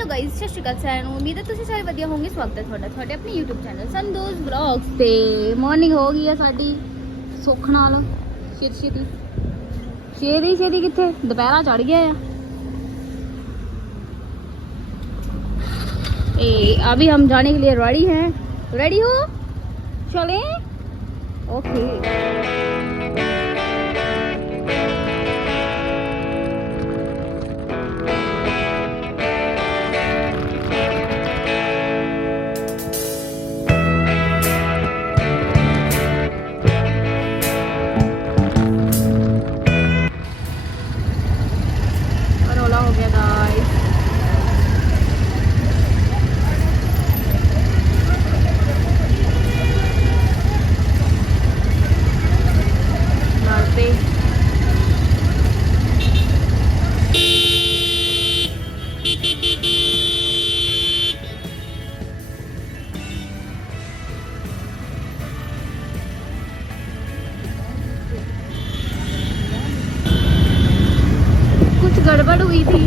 Hello guys ਸਤਿ ਸ਼੍ਰੀ ਅਕਾਲ ਸਾਰਿਆਂ ਨੂੰ। ਉਮੀਦ ਹੈ ਤੁਸੀਂ ਸਾਰੇ ਵਧੀਆ ਹੋਵੋਗੇ। ਸਵਾਗਤ ਹੈ ਤੁਹਾਡਾ, ਤੁਹਾਡੇ ਆਪਣੇ YouTube ਚੈਨਲ ਸੰਦੋਸ ਵਲੌਗਸ ਤੇ। ਮਾਰਨਿੰਗ ਹੋ ਗਈ ਆ ਸਾਡੀ ਸੁੱਖ ਨਾਲ। ਛੇਤੀ ਛੇਤੀ। ਛੇਤੀ ਛੇਤੀ ਕਿੱਥੇ? ਦੁਪਹਿਰਾ ਚੜ ਗਿਆ ਆ। ਤੇ ਅਭੀ ਹਮ ਜਾਣੇ ਕੇ ਲਈ ਰੈਡੀ ਹੈ। ਰੈਡੀ ਹੋ? ਚਲੇ? ਓਕੇ గడబడు थी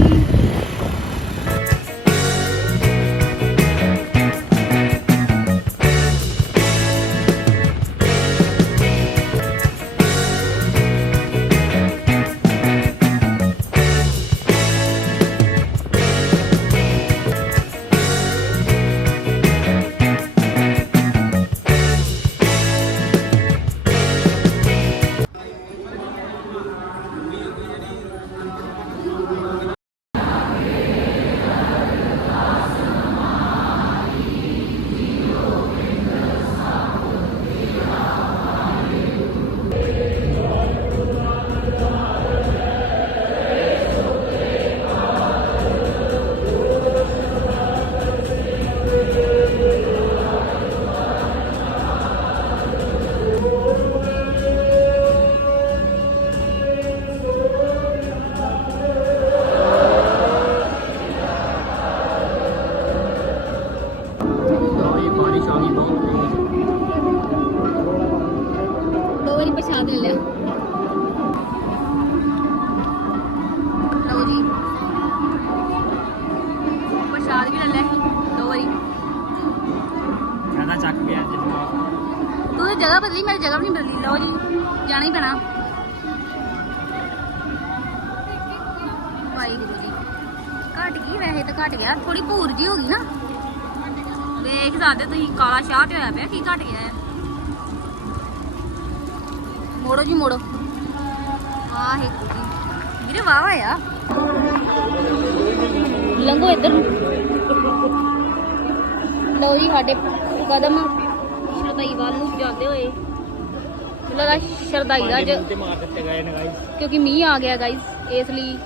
ਦੋ ਵਾਰੀ ਪਛਾਣ ਲੈ ਲਿਆ। ਲਓ ਵੀ ਲੈ ਲਿਆ ਦੋ ਵਾਰੀ। ਗਿਆ ਤੂੰ ਜਗ੍ਹਾ ਬਦਲੀ ਮੇਰੀ ਜਗ੍ਹਾ ਵੀ ਨਹੀਂ ਬਦਲੀ। ਲਓ ਜੀ ਜਾਣਾ ਹੀ ਪੈਣਾ। ਵਾਹਿਗੁਰੂ ਜੀ। ਘਟ ਗਈ ਵੈਸੇ ਤਾਂ ਘਟ ਗਿਆ। ਥੋੜੀ ਭੂਰ ਜੀ ਹੋ ਗਈ ਨਾ। ਦੇਖ ਸਕਦੇ ਤੁਸੀਂ ਕਾਲਾ ਸ਼ਾਹ ਤੇ ਹੋਇਆ ਪਿਆ ਕੀ ਘਟ ਗਿਆ ਹੈ ਮੋੜੋ ਜੀ ਮੋੜੋ। ਆਹੇ ਕੁੜੀ ਵੀਰੇ ਵਾਵਾ ਆ। ਲੰਘੋ ਇੱਧਰ ਲਓ ਜੀ ਸਾਡੇ ਕਦਮ ਸ਼ਰਦਾਈ ਵੱਲ ਨੂੰ ਜਾਂਦੇ ਹੋਏ। ਲਗਾ ਸ਼ਰਦਾਈ ਦਾ ਅੱਜ ਕਿਉਂਕਿ ਮੀਂਹ ਆ ਗਿਆ ਗਾਇਸ ਇਸ ਲਈ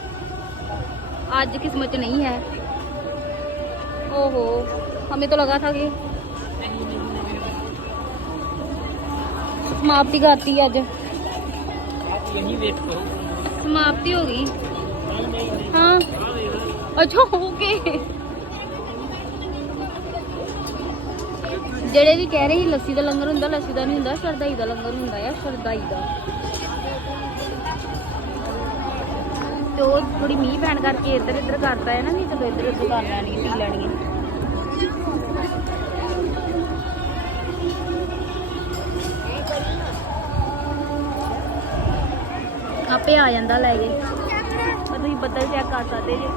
ਅੱਜ ਕਿਸਮਤ ਨਹੀਂ ਹੈ। ਓਹੋ। किस्मत च नहीं है ओहो हमें तो लगा था कि समाप्ति करती आज आप यहीं वेट करो समाप्ति हो गई नहीं नहीं नहीं हाँ अच्छा ओके ਜਿਹੜੇ ਵੀ ਕਹਿ ਰਹੇ ਸੀ ਲੱਸੀ ਦਾ ਲੰਗਰ ਹੁੰਦਾ ਲੱਸੀ ਦਾ ਨਹੀਂ ਹੁੰਦਾ ਸ਼ਰਦਾਈ ਦਾ ਲੰਗਰ ਹੁੰਦਾ ਆ ਸ਼ਰਦਾਈ ਦਾ ਤੇ ਉਹ ਥੋੜੀ ਮੀਂਹ ਪੈਣ ਕਰਕੇ ਇੱਧਰ ਇੱਧਰ ਕਰਦਾ ਹੈ ਨਾ ਨਹੀਂ ਤਾਂ ਇੱਧਰ ਉੱਧਰ ਕਰ ਲੈਣੀ ਪੀ ਲੈਣੀ ਆਪੇ ਆ ਜਾਂਦਾ ਲੈ ਕੇ। ਪਰ ਤੁਸੀਂ ਬੱਦਲ ਚੈੱਕ ਕਰ ਸਕਦੇ ਜੇ।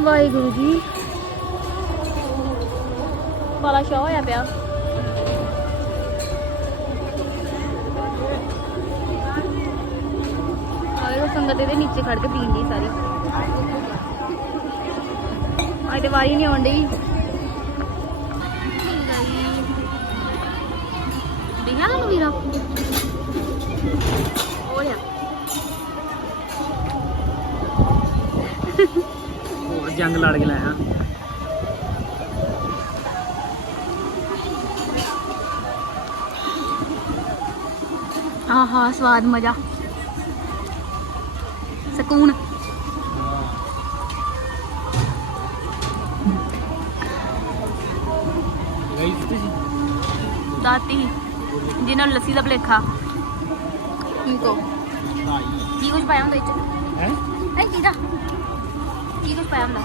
ਵਾਹਿਗੁਰੂ ਜੀ। ਬਾਲਾ ਸ਼ਾਹ ਹੋਇਆ ਪਿਆ। ਆਏ ਉਹ ਸੰਗਤ ਇਹਦੇ ਨੀਚੇ ਖੜ ਕੇ ਪੀਣ ਦੀ ਸਾਰੀ। ਅੱਜ ਤੇ ਵਾਰੀ ਨਹੀਂ ਆਉਣ ਡਈ ਦਿਖਾ ਲਾ ਵੀਰਾ ਓਇਆ ਹੋਰ ਜੰਗ ਲੜ ਕੇ ਲਾਇਆ। ਆਹਾ ਸਵਾਦ ਮਜ਼ਾ। ਸਕੂਨ। ਗਾਇਸ ਤੁਸੀਂ? ਦਾਤੀ। ਜਿਨ੍ਹਾਂ ਨੂੰ ਲੱਸੀ ਦਾ ਭਲੇਖਾ। ਢਾਈ ਕੀ ਕੁਝ ਪਾਇਆ ਹੁੰਦਾ ਚ ਹੈ? ਇਹ ਕੀ ਦਾ? ਕੀ ਕੁਝ ਪਾਇਆ ਹੁੰਦਾ?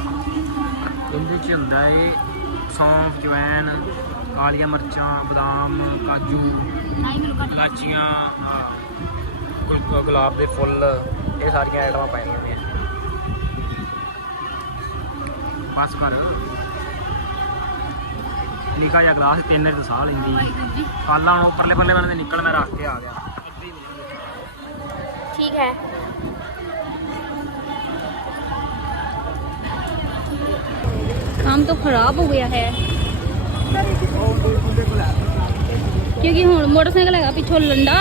ਇਹਦੇ ਚ ਹੁੰਦਾ ਏ ਸੌਂਫ ਜਵੈਨ ਕਾਲੀਆਂ ਮਿਰਚਾਂ ਬਦਾਮ ਕਾਜੂ ਨਹੀਂ ਮੈਨੂੰ ਘੱਟ ਇਲਾਚੀਆਂ ਆਹ, ਗੁਲ- ਗੁਲਾਬ ਦੇ ਫੁੱਲ ਇਹ ਸਾਰੀਆਂ ਆਈਟਮਾਂ ਪਾਈਆਂ ਨੇ ਬਸ ਕਰ। ਨਿਕਾ ਜਿਹਾ ਗਲਾਸ ਤਿੰਨ ਰੁਪਏ ਸਾਹ ਲੈਂਦੀ ਵਾਹਿਗੁਰੂ ਜੀ ਕਾਲਾਂ ਨੂੰ ਪਰਲੇ ਪਰਲੇ ਬੰਦੇ ਨਿਕਲ ਮੈਂ ਰੱਖ ਕੇ ਆ ਗਿਆ ठीक है काम तो खराब हो गया है ਕਿਉਂਕਿ ਹੁਣ ਮੋਟਰਸਾਈਕਲ ਹੈਗਾ ਪਿੱਛੋਂ ਲੰਡਾ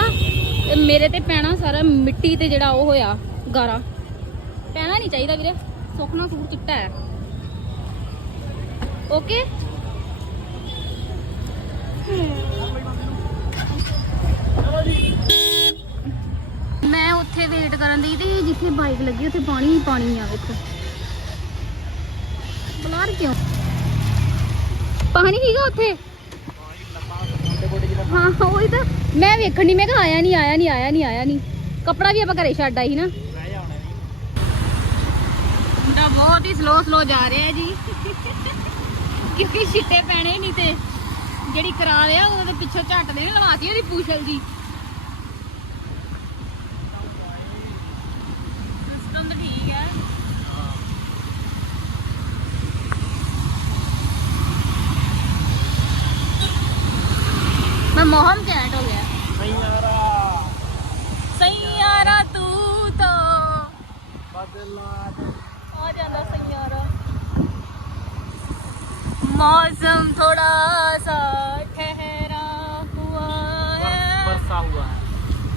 ਤੇ ਮੇਰੇ ਤੇ ਪੈਣਾ ਸਾਰਾ ਮਿੱਟੀ ਤੇ ਜਿਹੜਾ ਉਹ ਹੋਇਆ ਗਾਰਾ ਪੈਣਾ ਨਹੀਂ ਚਾਹੀਦਾ ਵੀਰੇ ਸੁੱਕਣਾ ਸੂਟ ਚਿੱਟਾ ਹੈ ਓਕੇ ਮੈਂ ਉੱਥੇ ਵੇਟ ਕਰਨ ਦੀ ਤੇ ਜਿੱਥੇ ਬਾਈਕ ਲੱਗੀ ਉੱਥੇ ਪਾਣੀ ਹੀ ਪਾਣੀ ਆ ਵੇਖੋ। ਬਲਾਰ ਕਿਉਂ? ਪਾਣੀ ਹੀਗਾ ਉੱਥੇ। ਹਾਂ ਉਹੀ ਤਾਂ। ਮੈਂ ਵੇਖਣ ਨਹੀਂ ਮੈਂ ਕਿਹਾ ਆਇਆ ਨਹੀਂ ਆਇਆ ਨਹੀਂ ਆਇਆ ਨਹੀਂ ਆਇਆ ਨਹੀਂ ਕੱਪੜਾ ਵੀ ਆਪਾਂ ਘਰੇ ਛੱਡ ਆਈ ਨਾ। ਮੁੰਡਾ ਬਹੁਤ ਹੀ ਸਲੋ ਸਲੋ ਜਾ ਰਿਹਾ ਜੀ। ਕਿਉਂਕਿ ਛਿੱਟੇ ਪੈਣੇ ਨਹੀਂ ਤੇ। ਜਿਹੜੀ ਕਰਾ ਲਿਆ, ਉਹਦੇ ਪਿੱਛੋਂ ਝੱਟ ਦੇ ਲਵਾਤੀ ਉਹਦੀ ਪੂਛਲ ਜੀ ਸਿਸਟਮ ਤਾਂ ਠੀਕ ਹੈ। ਮੈਂ ਮੋਹਮ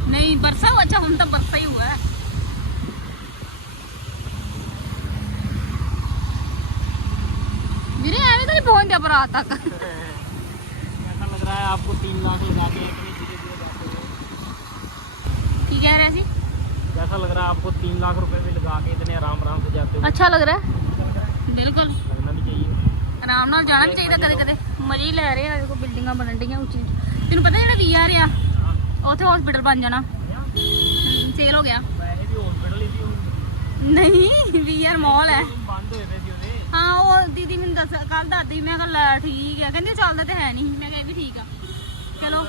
नहीं बरसा हुआ अच्छा हम तो बरसा ही हुआ है ਵੀਰੇ ਐਵੇਂ ਤਾਂ ਨਹੀਂ ਪਹੁੰਚਦੇ ਪਰ ਰਾਤ ਤੱਕ ऐसा लग रहा है आपको तीन लाख लगा के इतनी धीरे धीरे जाते हुए ਕੀ ਕਹਿ ਰਿਹਾ ਸੀ जैसा लग रहा है आपको तीन लाख रुपए भी लगा के इतने आराम आराम से जाते हुए अच्छा लग रहा है ਬਿਲਕੁਲ लगना भी चाहिए ਆਰਾਮ ਨਾਲ ਜਾਣਾ ਵੀ ਚਾਹੀਦਾ ਕਦੇ ਕਦੇ ਮਜ਼ੇ ਹੀ ਲੈ ਰਹੇ ਆ ਦੇਖੋ ਬਿਲਡਿੰਗਾਂ ਬਣਨ ਡੀਆਂ ਉੱਚੀਆਂ ਤੈਨੂੰ ਪਤਾ ਜਿਹੜਾ ਵੀਆਰ ਆ ਉੱਥੇ ਹਸਪੀਟਲ ਬਣ ਜਾਣਾ। ਸੇਲ ਹੋ ਗਿਆ। ਨਹੀਂ ਵੀ ਯਾਰ ਮਾਲ ਹੈ। ਹਾਂ ਉਹ ਦੀਦੀ ਮੈਨੂੰ ਦੱਸ ਕੱਲ ਦੱਸਦੀ ਮੈਂ ਕਿਹਾ ਲੈ ਠੀਕ ਹੈ। ਕਹਿੰਦੀ ਚੱਲਦਾ ਤੇ ਹੈ ਨਹੀਂ। ਮੈਂ ਕਿਹਾ ਇਹ ਵੀ ਠੀਕ ਆ। ਚਲੋ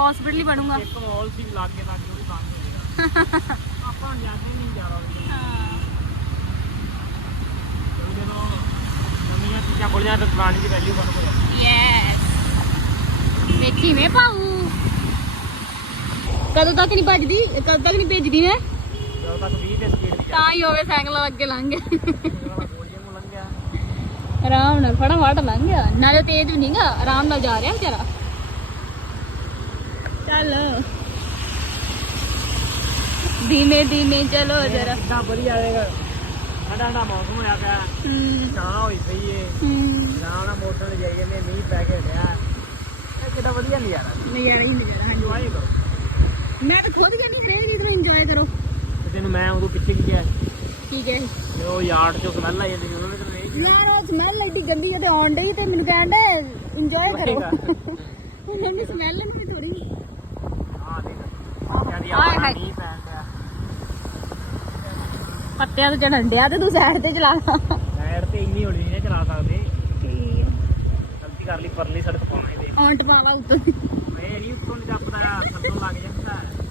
ਹਸਪੀਟਲ ਹੀ ਬਣੂਗਾ। ਇੱਕ ਮਾਲ ਸੀ ਲਾਗੇ ਲਾਗੇ ਉਹ ਬੰਦ ਹੋ ਗਿਆ। ਆਪਾਂ ਜਾਂਦੇ ਨਹੀਂ ਜਾਣਾ ਹਾਂ। ਜਦੋਂ ਨਵੀਆਂ ਚੀਜ਼ਾਂ ਖੁੱਲ ਜਾਣ ਤਾਂ ਪੁਰਾਣੀ ਦੀ ਵੈਲਿਊ ਬਣ ਯੈਸ ਵੇਖੀ ਮੇ ਪਾਉ ਕਦੋਂ ਤੱਕ ਨਹੀਂ ਭੱਜਦੀ? ਕਦੋਂ ਤੱਕ ਨਹੀਂ ਭੇਜਦੀ ਮੈਂ? ਜਦੋਂ ਤੱਕ 20 ਦੇ ਸਪੀਡ ਦੀ ਤਾਂ ਹੀ ਹੋਵੇ ਸਾਈਕਲ ਅੱਗੇ ਲੰਘ ਗਿਆ। ਆਰਾਮ ਨਾਲ ਫਟਾਫਟ ਲੰਘ ਗਿਆ। ਨਾਲੇ ਤੇਜ਼ ਵੀ ਨਹੀਂਗਾ ਆਰਾਮ ਨਾਲ ਜਾ ਰਿਹਾ ਵਿਚਾਰਾ। ਚੱਲ। ਧੀਮੇ ਧੀਮੇ ਚਲੋ ਜਰਾ। ਕਿੰਨਾ ਵਧੀਆ ਆਏਗਾ ਠੰਡਾ ਠੰਡਾ ਮੌਸਮ ਹੋਇਆ ਪਿਆ। ਛਾਂ ਹੋਈ ਪਈ ਏ। ਆਰਾਮ ਨਾਲ ਮੋਟਰ ਤੇ ਜਾਈ ਜਾਂਦੇ ਮੀਂਹ ਪੈ ਕੇ ਰਿਹਾ ਇਹ ਕਿੱਡਾ ਵਧੀਆ ਨਜ਼ਾਰਾ। ਨਜ਼ਾਰਾ ਹੀ ਨਜ਼ਾਰਾ ਹਾਂਜੀ। ਕਰੋ। ਮੈਂ ਤਾਂ ਖੁਦ ਕਹਿੰਦੀ ਹਰੇਕ ਚੀਜ਼ ਨੂੰ ਇੰਜੋਏ ਕਰੋ। ਤੇ ਤੈਨੂੰ ਮੈਂ ਉਦੋਂ ਪਿੱਛੇ ਕੀ ਕਿਹਾ? ਠੀਕ ਹੈ। ਜਦੋਂ ਯਾਰਡ ਚੋਂ ਸਮੈਲ ਆ ਜਾਂਦੀ ਸੀ ਉਦੋਂ ਵੀ ਤੈਨੂੰ ਕਿਹਾ। ਯਾਰ ਉਹ ਸਮੈਲ ਐਡੀ ਗੰਦੀ ਹੈ ਤੇ ਆਉਣ ਡਈ ਤੇ ਮੈਨੂੰ ਕਹਿਣ ਡੇ ਇੰਜੋਏ ਕਰੋ। ਉਹਨਾਂ ਨੂੰ ਸਮੈਲ ਨਹੀਂ ਥੋੜੀ ਹਾਂ ਦੇਖ। ਕਹਿੰਦੀ ਹਾਏ ਹਾਏ। ਮੀਂਹ ਪੈਣ ਡਿਆ। ਪੱਤਿਆਂ ਤੇ ਚੜਨ ਡਿਆ ਤੇ ਤੂੰ ਸਾਈਡ ਤੇ ਚਲਾ ਸਾਈਡ ਤੇ ਇੰਨੀ ਹੌਲੀ ਨਹੀਂ ਚਲਾ ਸਕਦੇ। ਗਲਤੀ ਕਰ ਲਈ ਪਰਲੀ ਸੜਕ ਪਾਉਣੇ ਤੇ ਔਂਟ ਪਾ ਲਾ ਉੱਤੋਂ ਇਹ ਨਹੀਂ ਉੱਤੋਂ ਨਹੀਂ ਟੱਪਦਾ ਥੱਲੋਂ ਲੱਗ ਜਾਂਦਾ। ਤੂੰ ਹੈ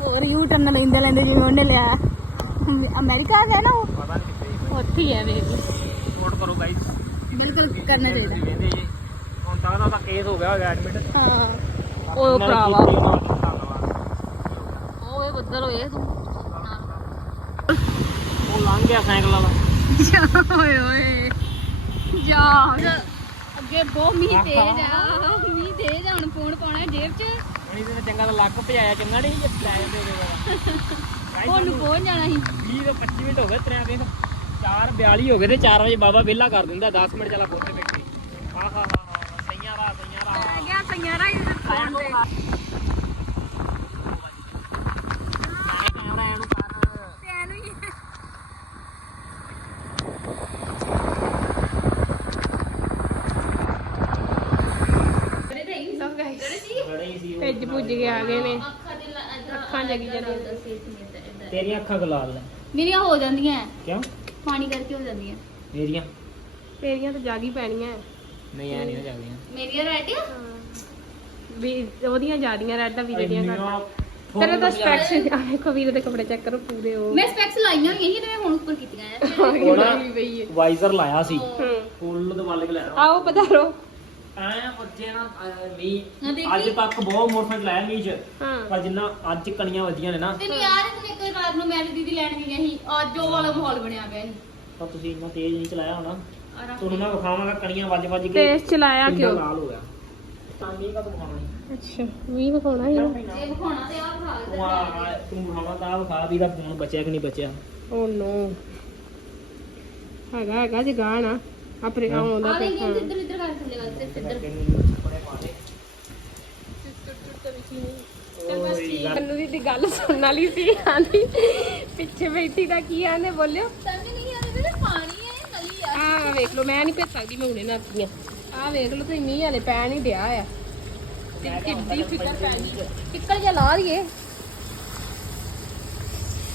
ਹੋਰ ਯੂ ਟਰਨ ਲੈਂਦੇ ਲੈਂਦੇ ਜਿਵੇਂ ਉਹਨੇ ਲਿਆ। ਅਮਰੀਕਾ ਦਾ ਨਾ ਉਹ? ਪਤਾ ਨਹੀਂ ਉੱਥੇ ਹੀ ਹੈ ਵੇਖ ਸਪੋਰਟ ਕਰੋ ਗਾਈਸ ਬਿਲਕੁਲ ਕਰਨਾ ਚਾਹੀਦਾ। ਹੁਣ ਦਾ ਉਹਦਾ ਕੇਸ ਹੋ ਗਿਆ ਹੋਗਾ ਐਡਮਿਟ ਹਾਂ। ਉਹ ਭਰਾਵਾ। ਓਏ ਬੱਦਲ ਹੋਏ ਤੂੰ। ਉਹ ਲੰਘ ਗਿਆ ਸਾਈਕਲ ਵਾਲਾ। ਓਏ ਓਏ। ਜਾ। ਅੱਗੇ ਬਹੁਤ ਮੀਂਹ ਤੇਜ਼ ਆ। ਮੀਂਹ ਤੇਜ਼ ਆ ਹੁਣ ਫੋਨ ਪਾਉਣਾ ਜੇਬ 'ਚ। ਨਹੀਂ ਤੇ ਚੰਗਾ ਤਾਂ ਲੱਕ ਭਜਾਇਆ ਚੰਗਾ ਨਹੀਂ ਜੇ ਲੈ ਜਾਂਦੇ ਉਹਦੇ ਹੁਣ ਨੂੰ ਪਹੁੰਚ ਜਾਣਾ ਸੀ। 20 ਤੋਂ 25 ਮਿੰਟ ਹੋ ਗਏ ਤਰਿਆ ਵੇਖ 4:42 ਹੋ ਗਏ ਤੇ 4 ਵਜੇ ਬਾਬਾ ਵਿਹਲਾ ਕਰ ਦਿੰਦਾ 10 ਮਿੰਟ ਚਲਾ ਕੋਠੇ ਬੈਠੇ। ਆਹ ਹਾ ਸਈਆਂ ਰਾ ਸਈਆਂ ਰਾ ਆ ਗਿਆ ਸੰਯਾਰਾ ਹੀ ਫੋਨ ਤੇ ਕੈਮਰਾ ਇਹਨੂੰ ਕਰ ਤੈਨੂੰ ਹੀ ਕਰੇ ਤੇ ਰਹੀ ਸੀ ਉਹ ਭਿੱਜ ਭੁੱਜ ਕੇ ਆ ਗਏ ਨੇ। ਅੱਖਾਂ ਦੇ ਅੱਖਾਂ ਜਗੀ ਜਾਂਦੀਆਂ। ਤੇਰੀਆਂ ਅੱਖਾਂ ਗਲਾਲ ਨੇ ਮੇਰੀਆਂ ਹੋ ਜਾਂਦੀਆਂ। ਕਿਉਂ? ਪਾਣੀ ਕਰਕੇ ਹੋ ਜਾਂਦੀਆਂ। ਮੇਰੀਆਂ? ਤੇਰੀਆਂ ਤਾਂ ਜਾਗੀ ਪੈਣੀਆਂ। ਨਹੀਂ ਐ ਨਹੀਂ ਹੋ ਜਾਂਦੀਆਂ ਮੇਰੀਆਂ ਰੈਡ ਆ? ਵੀ ਉਹਦੀਆਂ ਜਾਦੀਆਂ ਰੈਡ ਵੀ ਜਿਹੜੀਆਂ ਘੱਟ ਤੇਰੇ ਤਾਂ ਸਪੈਕਸ ਆ ਵੇਖੋ ਵੀਰ ਦੇ ਕੱਪੜੇ ਚੈੱਕ ਕਰੋ ਪੂਰੇ ਉਹ। ਮੈਂ ਸਪੈਕਸ ਲਾਈਆਂ ਹੋਈਆਂ ਸੀ ਤੇ ਮੈਂ ਹੁਣ ਉੱਪਰ ਕੀਤੀਆਂ ਆ। ਉਹ ਨਾ ਵੀ ਪਈ ਹੈ। ਵਾਈਜ਼ਰ ਲਾਇਆ ਸੀ। ਹੂੰ। ਫੁੱਲ ਦੇ ਵੱਲ ਲੈ ਆਓ ਪਧਾਰੋ। ਐ ਬੱਚੇ ਨਾ ਅਹ, ਨਾ ਮੀਂਹ ਦੇਖੀ। ਅੱਜ ਤੱਕ ਬਹੁਤ ਮੋਟਰਸਾਈਕਲ ਲਾਇਆ ਮੀਂਹ ਚ ਹਾਂ। ਪਰ ਜਿੰਨਾ ਅੱਜ ਕਣੀਆਂ ਵੱਜੀਆਂ ਨੇ ਨਾ। ਤੈਨੂੰ ਯਾਦ ਹੈ ਤੂੰ ਇੱਕ ਰਾਤ ਨੂੰ ਮੈਂ ਤੇ ਦੀਦੀ ਲੈਣ ਗਈਆਂ ਸੀ। ਅੱਜ ਉਹ ਵਾਲਾ ਮਾਹੌਲ ਬਣਿਆ ਪਿਆ ਸੀ। ਤਾਂ ਤੁਸੀਂ ਇੰਨਾ ਤੇਜ਼ ਨਹੀਂ ਚਲਾਇਆ ਹੋਣਾ। ਆ ਰੱਖ ਤੁਹਾਨੂੰ ਮੈਂ ਵਿਖਾਵਾਂਗਾ ਕਣੀਆਂ ਵੱਜ ਵੱਜ ਕੇ ਤੇਜ਼ ਚਲਾਇਆ ਕਿੰਨਾ ਕਿਉਂ? ਲਾਲ ਹੋ ਗਿਆ। ਤਾਂ ਮੀਂਹ ਕਦੋਂ ਵਿਖਾਉਣਾ ਸੀ? ਅੱਛਾ ਵੀ ਵਿਖਾਉਣਾ ਹੀ ਜੇ ਵਿਖਾਉਣਾ ਤੇ ਆ ਵਿਖਾ ਦੇ ਤੂੰ ਆ ਤੂੰ ਵਿਖਾਵਾ ਤਾਂ ਆਹ ਵਿਖਾ ਵੀ ਦਾ ਫੋਨ ਬਚਿਆ ਕਿ ਨਹੀਂ ਬਚਿਆ। ਓ ਨੋ ਹੈਗਾ ਹੈਗਾ ਜੇ ਗਾਣਾ ਆਪਣੇ ਆਉਂਦਾ ਆ ਤੇ ਲੈ ਹਾਂ ਇੱਧਰ ਇੱਧਰ ਕਰ ਥੱਲੇ ਕਰ ਤੇ ਇੱਧਰ ਮੈਨੂੰ ਦੀ ਗੱਲ ਸੁਣਨ ਵਾਲੀ ਸੀ ਆਂਦੀ ਪਿੱਛੇ ਬੈਠੀ ਦਾ ਕੀ ਆਂਦੇ ਬੋਲਿਓ ਸਮਝ ਨਹੀਂ ਆ ਰਿਹਾ ਪਾਣੀ ਹੈ ਨਲੀ ਆ। ਆ ਵੇਖ ਲਓ ਮੈਂ ਨਹੀਂ ਭੇਜ ਸਕਦੀ ਮੈਂ ਹੁਣੇ ਨਾਤੀਆਂ ਆ ਵੇਖ ਲਓ ਤੁਸੀਂ ਮੀਂਹ ਵਾਲੇ ਪੈ ਨਹੀਂ ਡਿਆ ਆ। ਤੇ ਕਿੱਡੀ ਫਿਕਰ ਪੈ ਗਈ। ਟਿੱਕਲ ਜਿਹਾ ਲਾ ਦਈਏ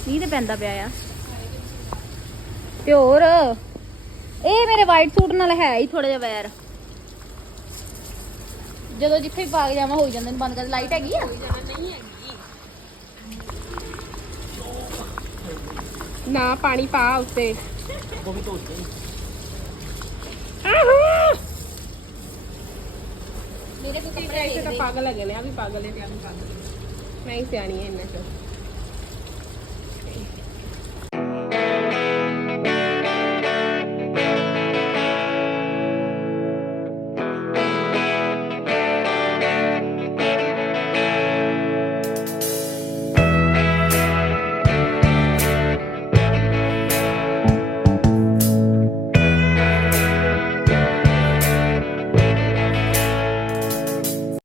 ਮੀਂਹ ਤੇ ਪੈਂਦਾ ਪਿਆ ਆ। ਤੇ ਹੋਰ? ਇਹ ਮੇਰੇ ਵਾਈਟ ਸੂਟ ਨਾਲ ਹੈ ਹੀ ਥੋੜਾ ਜਿਹਾ ਵੈਰ ਜਦੋਂ ਜਿੱਥੇ ਵੀ ਪਾ ਕੇ ਜਾਵਾਂ ਹੋਈ ਜਾਂਦੇ ਨੇ ਬੰਦ ਕਰ ਲਾਈਟ ਹੈਗੀ ਆ? ਨਹੀਂ ਹੈਗੀ। ਨਾ ਪਾਣੀ ਪਾ ਉੱਤੇ। ਉਹ ਵੀ ਧੋਤੇ ਆਹੋ! ਮੇਰੇ ਕੋਲ ਕੱਪੜੇ ਇੱਥੇ ਤਾਂ ਪਾਗਲ ਹੈਗੇ ਨੇ ਆ ਵੀ ਪਾਗਲ ਹੈ ਤੇ ਆ ਵੀ ਪਾਗਲ ਹੈ। ਮੈਂ ਹੀ ਸਿਆਣੀ ਐ ਇੰਨਾ ਚੋ